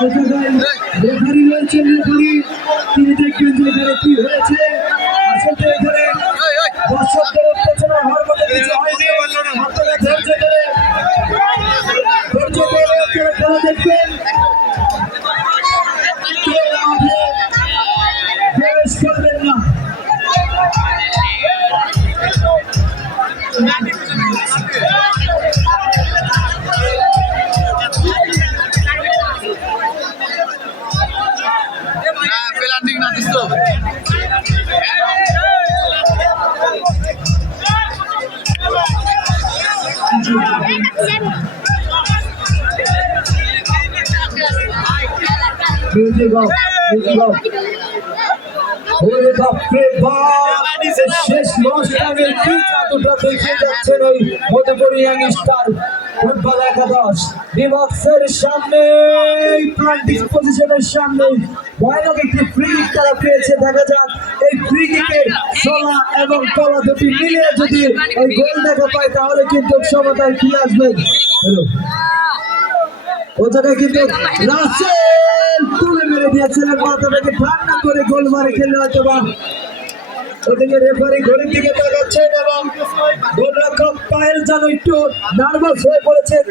Referee রয়েছেন, referee তিনি দেখবেন যে এখানে কি হয়েছে। আসলে এখানে দর্শকদের উত্তেজনা হওয়ার মতো কিছু হয়নি। আপনারা ধৈর্য ধরে খেলা দেখবেন। প্রবেশ করবেন না। শেষ মৌসুমের কি জাদুটা দেখে যাচ্ছেন ওই মধ্যপুর ইয়াংস্টার ফুটবল একাদশ বিভাগের সামনে, প্র্যাকটিস পজিশনের সামনে ভয়ানক একটি ফ্রি কিক তারা পেয়েছে। দেখা যাক এই ফ্রি কিকের সোলা এবং কলা দুটি মিলিয়ে যদি ওই গোল দেখা পায় তাহলে কিন্তু সমতায় কি আসবে। ও জায়গায় কিন্তু রাসেল তুলে মেরে দিয়েছিলেন, মাথা থেকে ঠান্ডা করে গোল মারে খেললে হয়তো বা। ওদিকে রেফারি ঘড়ির দিকে তাকাচ্ছেন এবং গোলরক্ষক পায়েল যেন একটু নার্ভাস হয়ে পড়েছেন।